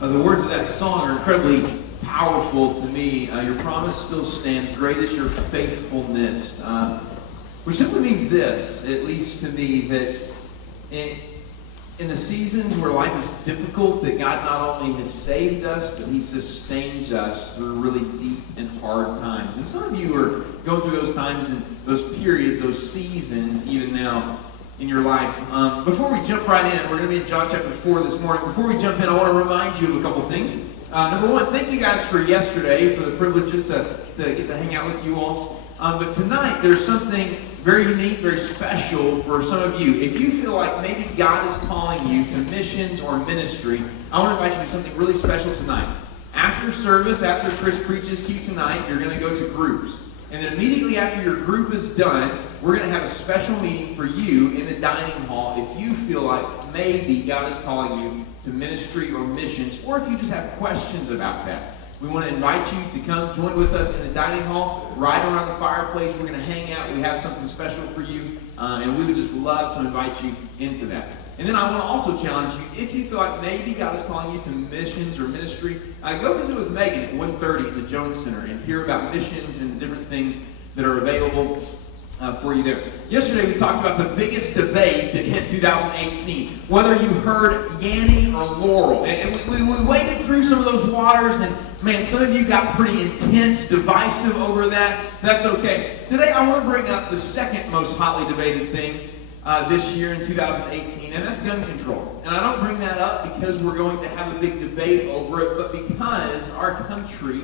The words of that song are incredibly powerful to me. Your promise still stands. Great is your faithfulness. Which simply means this, at least to me, that in the seasons where life is difficult, that God not only has saved us, but He sustains us through really deep and hard times. And some of you are going through those times and those periods, those seasons, even now in your life. Before we jump right in, we're going to be in John chapter 4 this morning. Before we jump in, I want to remind you of a couple things. Number one, thank you guys for yesterday, for the privilege just to get to hang out with you all. But tonight, there's something very unique, very special for some of you. If you feel like maybe God is calling you to missions or ministry, I want to invite you to something really special tonight. After service, after Chris preaches to you tonight, you're going to go to groups. And then immediately after your group is done, we're going to have a special meeting for you in the dining hall if you feel like maybe God is calling you to ministry or missions, or if you just have questions about that. We want to invite you to come join with us in the dining hall, right around the fireplace. We're going to hang out. We have something special for you, and we would just love to invite you into that. And then I want to also challenge you, if you feel like maybe God is calling you to missions or ministry, go visit with Megan at 1:30 in the Jones Center and hear about missions and different things that are available for you there. Yesterday we talked about the biggest debate that hit 2018, whether you heard Yanny or Laurel. And we waded through some of those waters, and man, some of you got pretty intense, divisive over that. That's okay. Today I want to bring up the second most hotly debated thing this year in 2018, and that's gun control. And I don't bring that up because we're going to have a big debate over it, but because our country,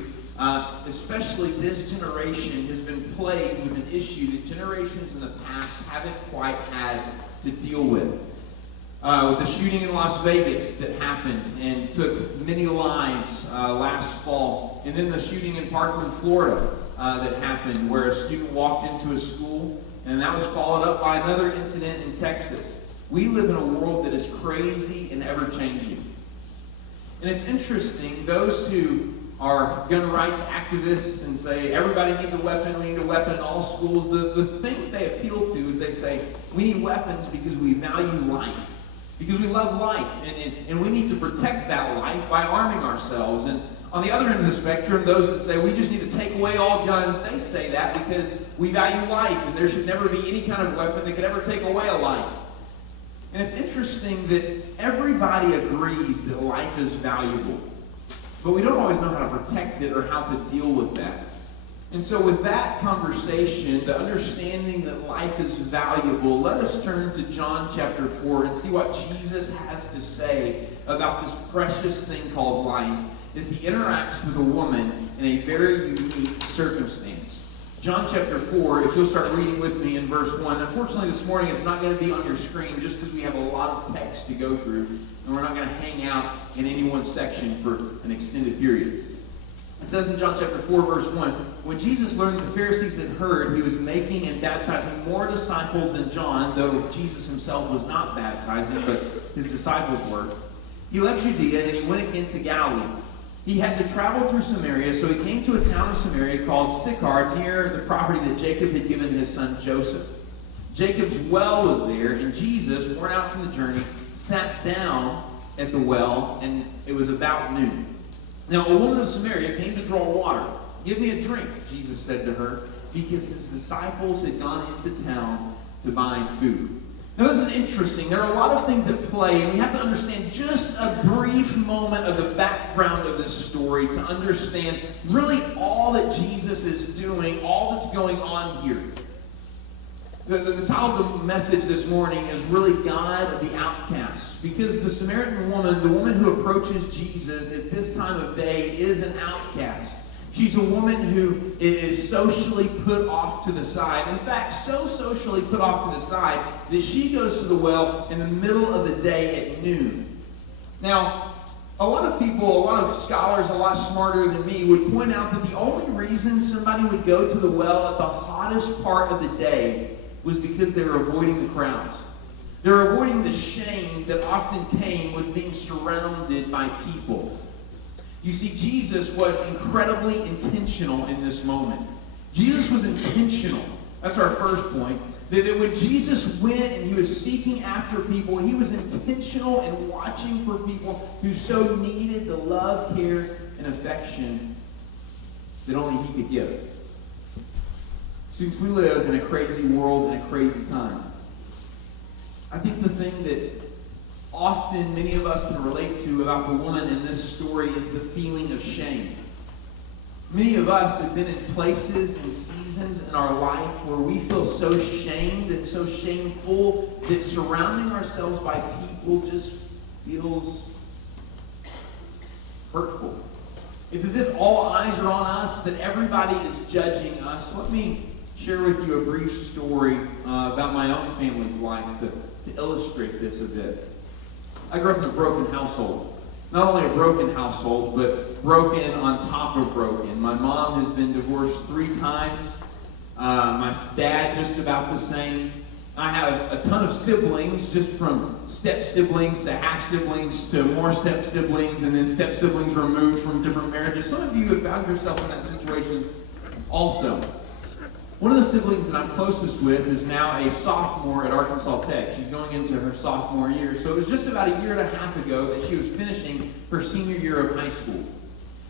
especially this generation, has been plagued with an issue that generations in the past haven't quite had to deal with. With the shooting in Las Vegas that happened and took many lives last fall, and then the shooting in Parkland, Florida that happened where a student walked into a school, and that was followed up by another incident in Texas. We live in a world that is crazy and ever-changing. And it's interesting, those who are gun rights activists and say everybody needs a weapon, we need a weapon in all schools, the thing that they appeal to is they say we need weapons because we value life, because we love life, and we need to protect that life by arming ourselves. And on the other end of the spectrum, those that say we just need to take away all guns, they say that because we value life and there should never be any kind of weapon that could ever take away a life. And it's interesting that everybody agrees that life is valuable, but we don't always know how to protect it or how to deal with that. And so with that conversation, the understanding that life is valuable, let us turn to John chapter 4 and see what Jesus has to say about this precious thing called life as He interacts with a woman in a very unique circumstance. John chapter 4, if you'll start reading with me in verse 1. Unfortunately, this morning it's not going to be on your screen just because we have a lot of text to go through, and we're not going to hang out in any one section for an extended period. It says in John chapter 4, verse 1, when Jesus learned that the Pharisees had heard He was making and baptizing more disciples than John, though Jesus Himself was not baptizing, but His disciples were, He left Judea and He went again to Galilee. He had to travel through Samaria, so He came to a town of Samaria called Sychar, near the property that Jacob had given to his son Joseph. Jacob's well was there, and Jesus, worn out from the journey, sat down at the well, and it was about noon. Now, a woman of Samaria came to draw water. Give me a drink, Jesus said to her, because His disciples had gone into town to buy food. Now, this is interesting. There are a lot of things at play, and we have to understand just a brief moment of the background of this story to understand really all that Jesus is doing, all that's going on here. The title of the message this morning is really God of the Outcasts, because the Samaritan woman, the woman who approaches Jesus at this time of day, is an outcast. She's a woman who is socially put off to the side. In fact, so socially put off to the side that she goes to the well in the middle of the day at noon. Now, a lot of people, a lot of scholars, a lot smarter than me, would point out that the only reason somebody would go to the well at the hottest part of the day was because they were avoiding the crowds. They were avoiding the shame that often came with being surrounded by people. You see, Jesus was incredibly intentional in this moment. Jesus was intentional. That's our first point. That when Jesus went and he was seeking after people, he was intentional in watching for people who so needed the love, care, and affection that only he could give. Since we live in a crazy world and a crazy time, I think the thing that often many of us can relate to about the woman in this story is the feeling of shame. Many of us have been in places and seasons in our life where we feel so shamed and so shameful that surrounding ourselves by people just feels hurtful. It's as if all eyes are on us, that everybody is judging us. Let me share with you a brief story about my own family's life to illustrate this a bit. I grew up in a broken household. Not only a broken household, but broken on top of broken. My mom has been divorced 3 times. My dad just about the same. I have a ton of siblings, just from step-siblings to half-siblings to more step-siblings, and then step-siblings removed from different marriages. Some of you have found yourself in that situation also. One of the siblings that I'm closest with is now a sophomore at Arkansas Tech. She's going into her sophomore year. So it was just about a year and a half ago that she was finishing her senior year of high school.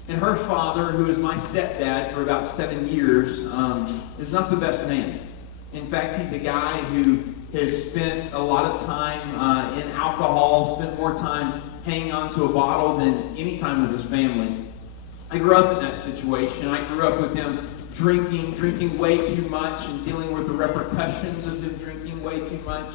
And her father, who is my stepdad for about 7 years, is not the best man. In fact, he's a guy who has spent a lot of time in alcohol, spent more time hanging on to a bottle than any time with his family. I grew up in that situation. I grew up with him drinking way too much and dealing with the repercussions of him drinking way too much.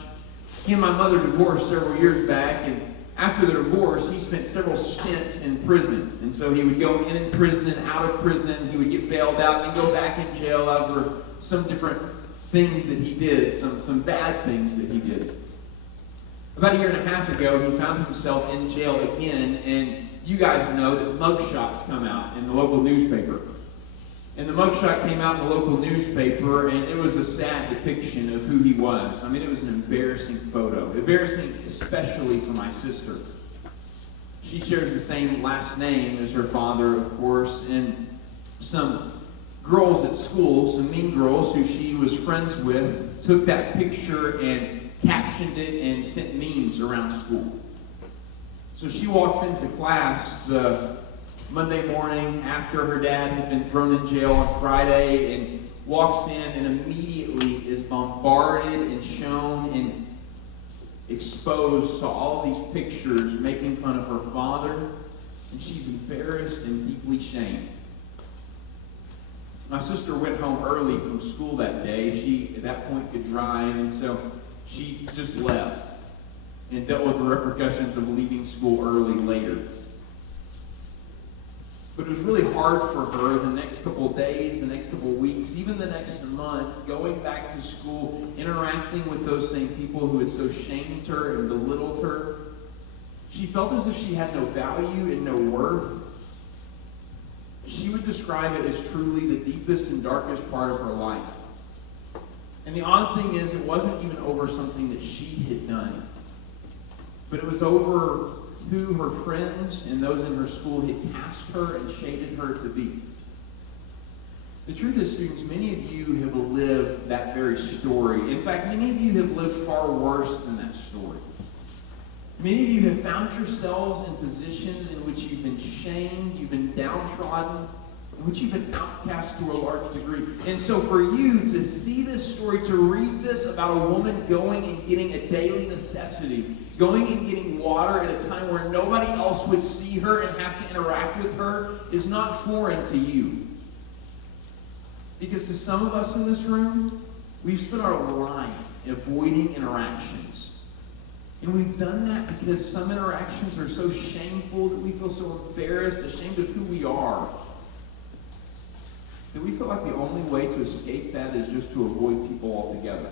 He and my mother divorced several years back, and after the divorce, he spent several stints in prison. And so he would go in prison, out of prison, he would get bailed out, and then go back in jail over some different things that he did, some bad things that he did. About a year and a half ago, he found himself in jail again, and you guys know that mugshots come out in the local newspaper. And the mugshot came out in the local newspaper, and it was a sad depiction of who he was. I mean, it was an embarrassing photo. Embarrassing especially for my sister. She shares the same last name as her father, of course, and some girls at school, some mean girls who she was friends with, took that picture and captioned it and sent memes around school. So she walks into class the Monday morning after her dad had been thrown in jail on Friday, and walks in and immediately is bombarded and shown and exposed to all these pictures making fun of her father, and she's embarrassed and deeply shamed. My sister went home early from school that day. She, at that point, could drive, and so she just left and dealt with the repercussions of leaving school early later. But it was really hard for her the next couple of days, the next couple of weeks, even the next month, going back to school, interacting with those same people who had so shamed her and belittled her. She felt as if she had no value and no worth. She would describe it as truly the deepest and darkest part of her life. And the odd thing is, it wasn't even over something that she had done, but it was over who her friends and those in her school had cast her and shaded her to be. The truth is, students, many of you have lived that very story. In fact, many of you have lived far worse than that story. Many of you have found yourselves in positions in which you've been shamed, you've been downtrodden, in which you've been outcast to a large degree. And so for you to see this story, to read this about a woman going and getting a daily necessity, going and getting water at a time where nobody else would see her and have to interact with her, is not foreign to you. Because to some of us in this room, we've spent our life avoiding interactions. And we've done that because some interactions are so shameful that we feel so embarrassed, ashamed of who we are, that we feel like the only way to escape that is just to avoid people altogether.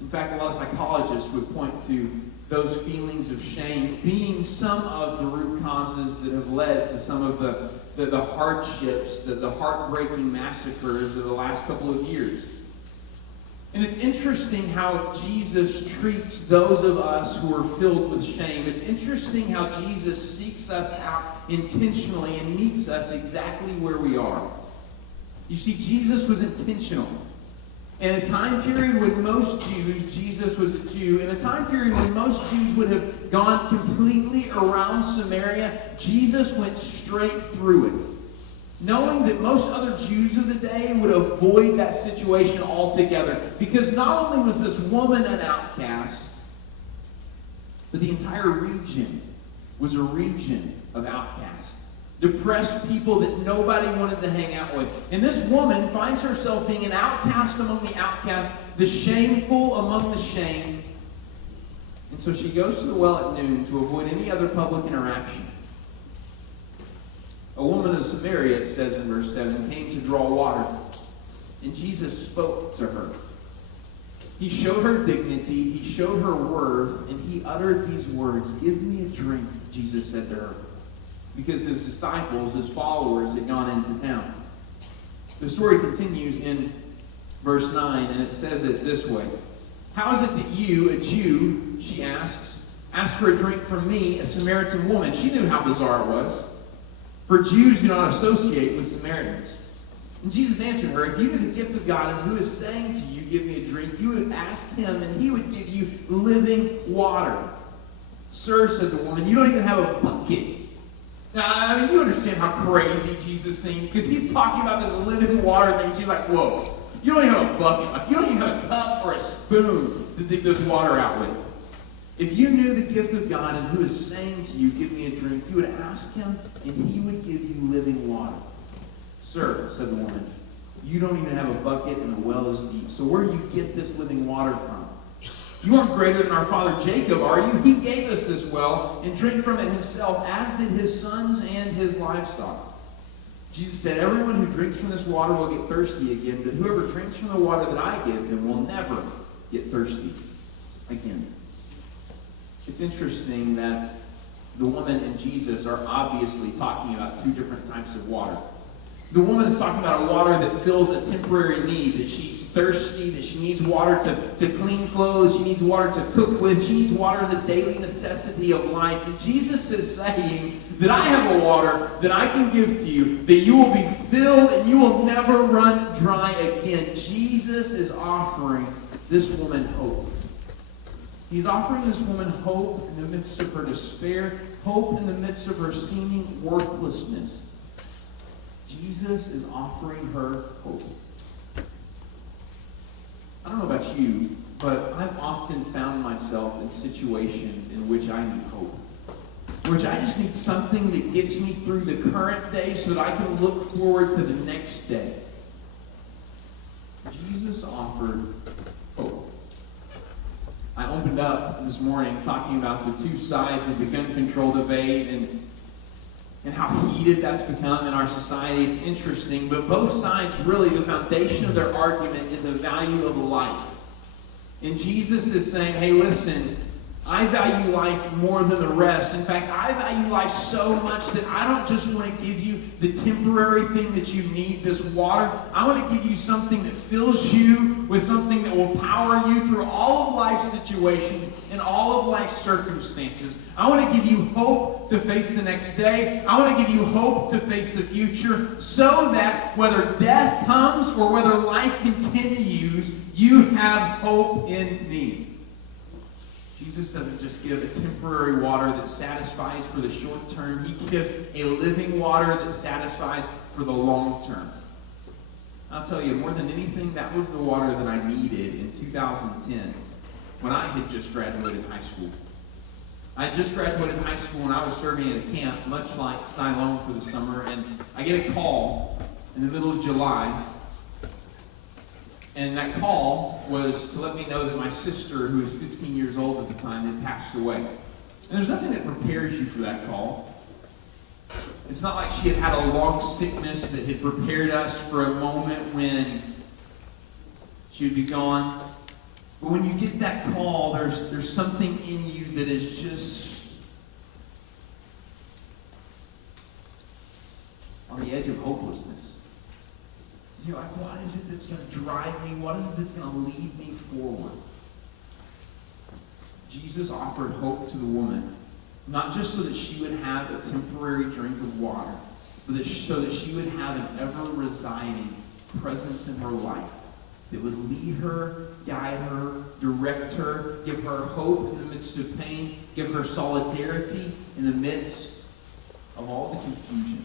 In fact, a lot of psychologists would point to those feelings of shame being some of the root causes that have led to some of the hardships, the heartbreaking massacres of the last couple of years. And it's interesting how Jesus treats those of us who are filled with shame. It's interesting how Jesus seeks us out intentionally and meets us exactly where we are. You see, Jesus was intentional. In a time period when most Jews, Jesus was a Jew, in a time period when most Jews would have gone completely around Samaria, Jesus went straight through it. Knowing that most other Jews of the day would avoid that situation altogether. Because not only was this woman an outcast, but the entire region was a region of outcasts. Depressed people that nobody wanted to hang out with. And this woman finds herself being an outcast among the outcasts, the shameful among the shamed. And so she goes to the well at noon to avoid any other public interaction. A woman of Samaria, it says in verse 7, came to draw water. And Jesus spoke to her. He showed her dignity, he showed her worth, and he uttered these words, "Give me a drink," Jesus said to her. Because his disciples, his followers, had gone into town. The story continues in verse 9, and it says it this way. "How is it that you, a Jew," she asks, "ask for a drink from me, a Samaritan woman?" She knew how bizarre it was. For Jews do not associate with Samaritans. And Jesus answered her, "If you knew the gift of God and who is saying to you, 'Give me a drink,' you would ask him, and he would give you living water." "Sir," said the woman, "you don't even have a bucket." Now, I mean, you understand how crazy Jesus seems, because he's talking about this living water thing. She's like, whoa, you don't even have a bucket. Like, you don't even have a cup or a spoon to dig this water out with. "If you knew the gift of God and who is saying to you, 'Give me a drink,' you would ask him, and he would give you living water." "Sir," said the woman, "you don't even have a bucket, and the well is deep. So where do you get this living water from? You aren't greater than our father Jacob, are you? He gave us this well and drank from it himself, as did his sons and his livestock." Jesus said, "Everyone who drinks from this water will get thirsty again, but whoever drinks from the water that I give him will never get thirsty again." It's interesting that the woman and Jesus are obviously talking about two different types of water. The woman is talking about a water that fills a temporary need, that she's thirsty, that she needs water to clean clothes, she needs water to cook with, she needs water as a daily necessity of life. And Jesus is saying that I have a water that I can give to you, that you will be filled and you will never run dry again. Jesus is offering this woman hope. He's offering this woman hope in the midst of her despair, hope in the midst of her seeming worthlessness. Jesus is offering her hope. I don't know about you, but I've often found myself in situations in which I need hope. Which I just need something that gets me through the current day so that I can look forward to the next day. Jesus offered hope. I opened up this morning talking about the two sides of the gun control debate and how heated that's become in our society. It's interesting, but both sides, really, the foundation of their argument is a value of life. And Jesus is saying, hey, listen, I value life more than the rest. In fact, I value life so much that I don't just want to give you the temporary thing that you need, this water. I want to give you something that fills you with something that will power you through all of life's situations and all of life's circumstances. I want to give you hope to face the next day. I want to give you hope to face the future so that whether death comes or whether life continues, you have hope in me. Jesus doesn't just give a temporary water that satisfies for the short term. He gives a living water that satisfies for the long term. I'll tell you, more than anything, that was the water that I needed in 2010 when I had just graduated high school. I had just graduated high school and I was serving at a camp, much like Siloam for the summer, and I get a call in the middle of July. And that call was to let me know that my sister, who was 15 years old at the time, had passed away. And there's nothing that prepares you for that call. It's not like she had had a long sickness that had prepared us for a moment when she would be gone. But when you get that call, there's something in you that is just on the edge of hopelessness. You're like, what is it that's going to drive me? What is it that's going to lead me forward? Jesus offered hope to the woman, not just so that she would have a temporary drink of water, but so that she would have an ever-residing presence in her life that would lead her, guide her, direct her, give her hope in the midst of pain, give her solidarity in the midst of all the confusion.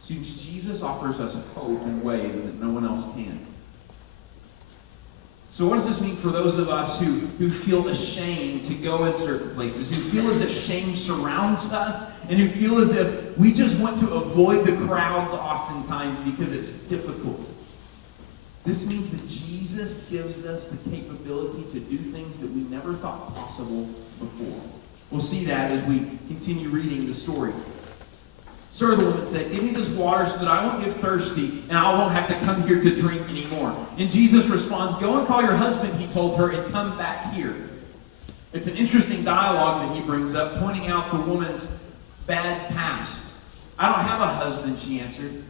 Students, Jesus offers us hope in ways that no one else can. So what does this mean for those of us who feel ashamed to go in certain places, who feel as if shame surrounds us, and who feel as if we just want to avoid the crowds oftentimes because it's difficult? This means that Jesus gives us the capability to do things that we never thought possible before. We'll see that as we continue reading the story. Sir, the woman said, give me this water so that I won't get thirsty and I won't have to come here to drink anymore. And Jesus responds, go and call your husband, he told her, and come back here. It's an interesting dialogue that he brings up, pointing out the woman's bad past. I don't have a husband, she answered.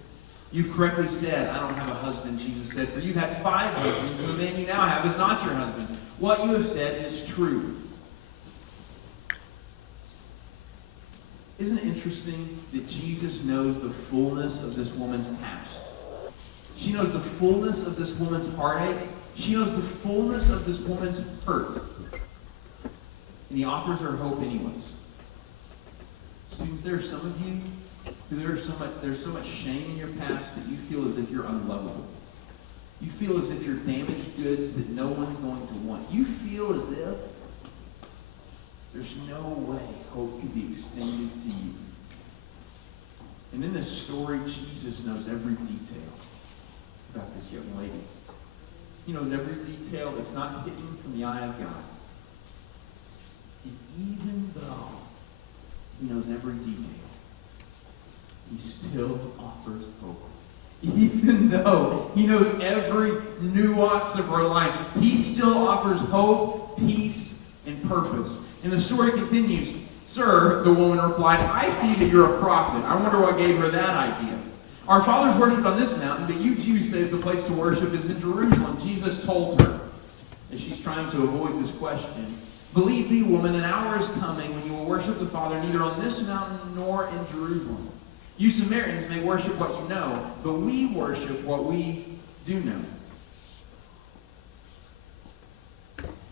You've correctly said, I don't have a husband, Jesus said, for you've had 5 husbands, and the man you now have is not your husband. What you have said is true. Isn't it interesting that Jesus knows the fullness of this woman's past? She knows the fullness of this woman's heartache. She knows the fullness of this woman's hurt. And he offers her hope anyways. Students, there are some of you who there's so much shame in your past that you feel as if you're unlovable. You feel as if you're damaged goods that no one's going to want. You feel as if there's no way hope could be extended to you. And in this story, Jesus knows every detail about this young lady. He knows every detail. It's not hidden from the eye of God. And even though he knows every detail, he still offers hope. Even though he knows every nuance of her life, he still offers hope, peace, and purpose. And the story continues. Sir, the woman replied, I see that you're a prophet. I wonder what gave her that idea. Our fathers worshipped on this mountain, but you Jews say the place to worship is in Jerusalem. Jesus told her, as she's trying to avoid this question, believe me, woman, an hour is coming when you will worship the Father neither on this mountain nor in Jerusalem. You Samaritans may worship what you know, but we worship what we do know.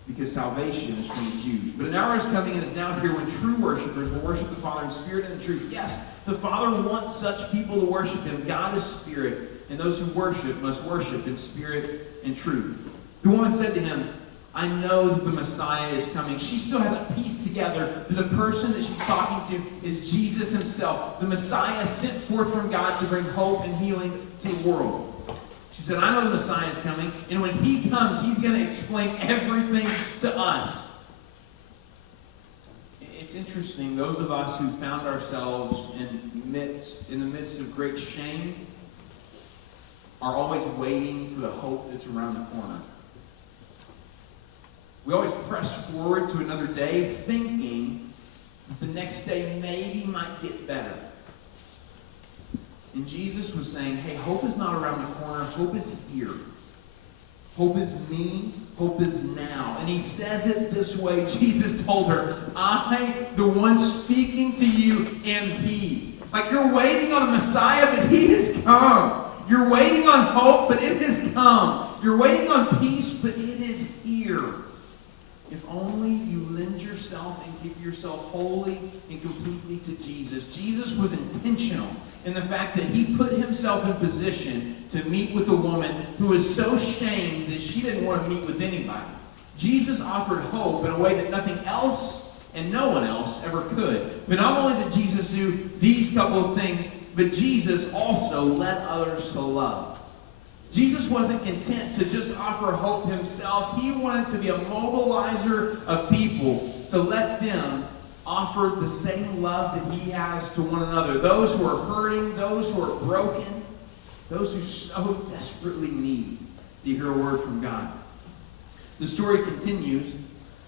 Because salvation is from the Jews. But an hour is coming and is now here when true worshipers will worship the Father in spirit and in truth. Yes, the Father wants such people to worship him. God is spirit, and those who worship must worship in spirit and truth. The woman said to him, I know that the Messiah is coming. She still hasn't pieced together that the person that she's talking to is Jesus himself, the Messiah sent forth from God to bring hope and healing to the world. She said, I know the Messiah is coming, and when he comes, he's going to explain everything to us. It's interesting, those of us who found ourselves in the midst of great shame are always waiting for the hope that's around the corner. We always press forward to another day thinking that the next day maybe might get better. And Jesus was saying, hey, hope is not around the corner. Hope is here. Hope is me. Hope is now. And he says it this way. Jesus told her, I, the one speaking to you, am he. Like you're waiting on a Messiah, but he has come. You're waiting on hope, but it has come. You're waiting on peace, but it is here. If only you lend yourself and give yourself wholly and completely to Jesus. Jesus was intentional in the fact that he put himself in position to meet with a woman who was so shamed that she didn't want to meet with anybody. Jesus offered hope in a way that nothing else and no one else ever could. But not only did Jesus do these couple of things, but Jesus also led others to love. Jesus wasn't content to just offer hope himself. He wanted to be a mobilizer of people to let them offer the same love that he has to one another. Those who are hurting, those who are broken, those who so desperately need to hear a word from God. The story continues.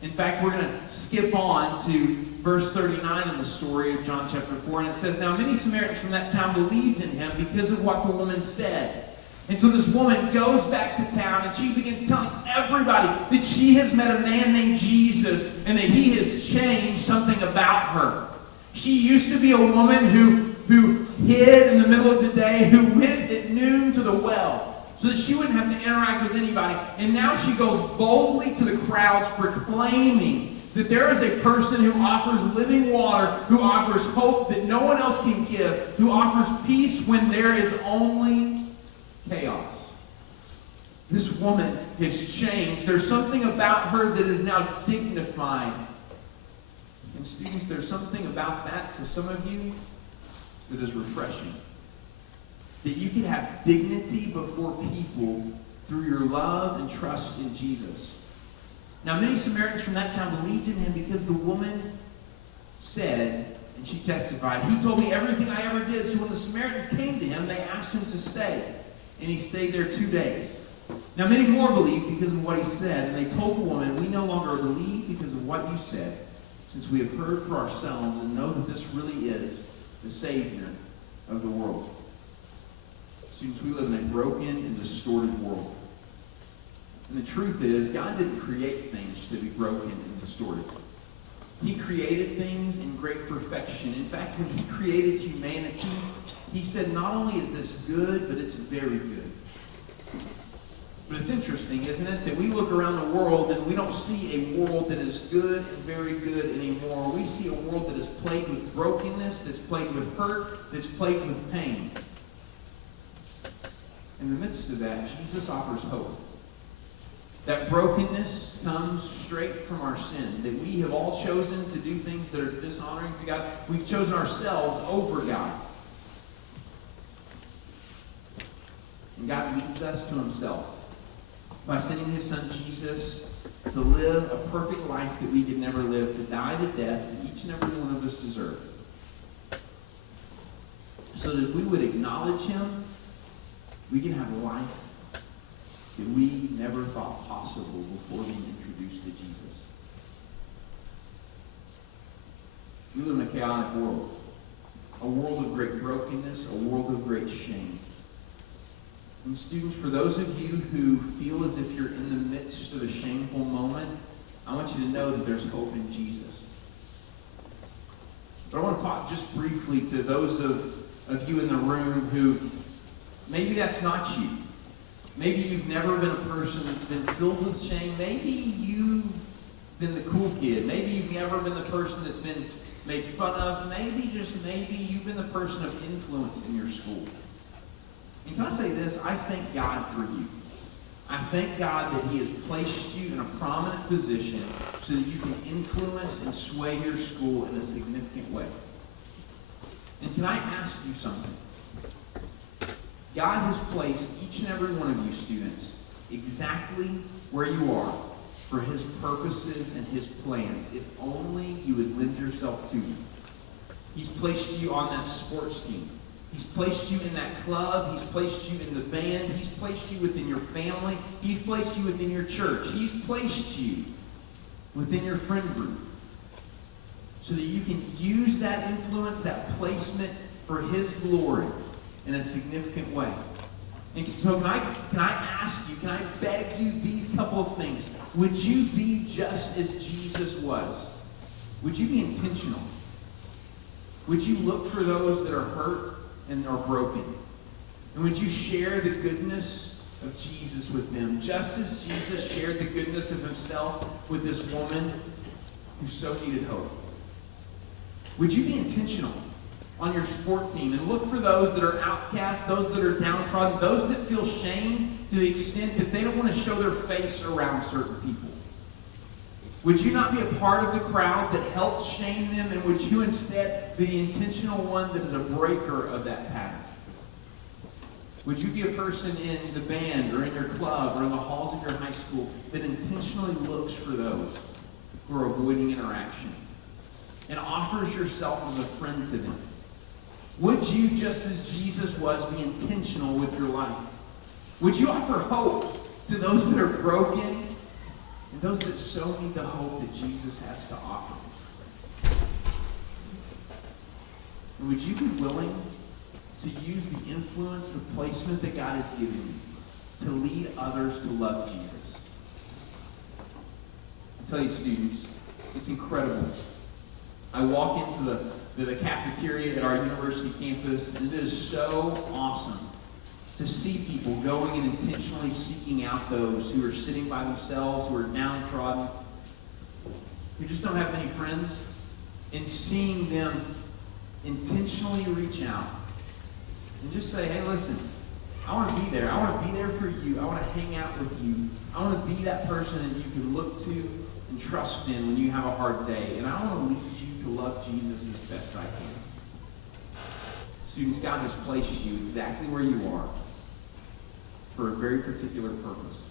In fact, we're going to skip on to verse 39 in the story of John chapter 4. And it says, now many Samaritans from that town believed in him because of what the woman said. And so this woman goes back to town and she begins telling everybody that she has met a man named Jesus and that he has changed something about her. She used to be a woman who hid in the middle of the day, who went at noon to the well. so that she wouldn't have to interact with anybody. And now she goes boldly to the crowds proclaiming that there is a person who offers living water, who offers hope that no one else can give, who offers peace when there is only chaos. This woman has changed. There's something about her that is now dignified. And students, there's something about that to some of you that is refreshing. That you can have dignity before people through your love and trust in Jesus. Now, many Samaritans from that town believed in him because the woman said, and she testified, he told me everything I ever did. So when the Samaritans came to him, they asked him to stay. And he stayed there 2 days. Now, many more believed because of what he said. And they told the woman, we no longer believe because of what you said, since we have heard for ourselves and know that this really is the Savior of the world. Students, we live in a broken and distorted world. And the truth is, God didn't create things to be broken and distorted. He created things in great perfection. In fact, when he created humanity, he said, not only is this good, but it's very good. But it's interesting, isn't it, that we look around the world and we don't see a world that is good and very good anymore. We see a world that is plagued with brokenness, that's plagued with hurt, that's plagued with pain. In the midst of that, Jesus offers hope. That brokenness comes straight from our sin, that we have all chosen to do things that are dishonoring to God. We've chosen ourselves over God. And God leads us to himself by sending his son Jesus to live a perfect life that we could never live, to die the death that each and every one of us deserve. So that if we would acknowledge him, we can have a life that we never thought possible before being introduced to Jesus. We live in a chaotic world. A world of great brokenness, a world of great shame. And students, for those of you who feel as if you're in the midst of a shameful moment, I want you to know that there's hope in Jesus. But I want to talk just briefly to those of you in the room who maybe that's not you. Maybe you've never been a person that's been filled with shame. Maybe you've been the cool kid. Maybe you've never been the person that's been made fun of. Maybe, just maybe, you've been the person of influence in your school. And can I say this? I thank God for you. I thank God that he has placed you in a prominent position so that you can influence and sway your school in a significant way. And can I ask you something? God has placed each and every one of you students exactly where you are for his purposes and his plans, if only you would lend yourself to him. He's placed you on that sports team. He's placed you in that club. He's placed you in the band. He's placed you within your family. He's placed you within your church. He's placed you within your friend group so that you can use that influence, that placement for his glory in a significant way. And so can I ask you, can I beg you these couple of things? Would you be just as Jesus was? Would you be intentional? Would you look for those that are hurt and are broken? And would you share the goodness of Jesus with them, just as Jesus shared the goodness of himself with this woman who so needed hope? Would you be intentional on your sport team and look for those that are outcasts, those that are downtrodden, those that feel shame to the extent that they don't want to show their face around certain people? Would you not be a part of the crowd that helps shame them, and would you instead be the intentional one that is a breaker of that pattern? Would you be a person in the band or in your club or in the halls of your high school that intentionally looks for those who are avoiding interaction and offers yourself as a friend to them? Would you, just as Jesus was, be intentional with your life? Would you offer hope to those that are broken and those that so need the hope that Jesus has to offer? And would you be willing to use the influence, the placement that God has given you to lead others to love Jesus? I tell you, students, it's incredible. I walk into the cafeteria at our university campus, and it is so awesome to see people going and intentionally seeking out those who are sitting by themselves, who are downtrodden, who just don't have many friends, and seeing them intentionally reach out and just say, hey, listen, I want to be there. I want to be there for you. I want to hang out with you. I want to be that person that you can look to and trust in when you have a hard day. And I want to lead you to love Jesus as best I can. Students, God has placed you exactly where you are for a very particular purpose.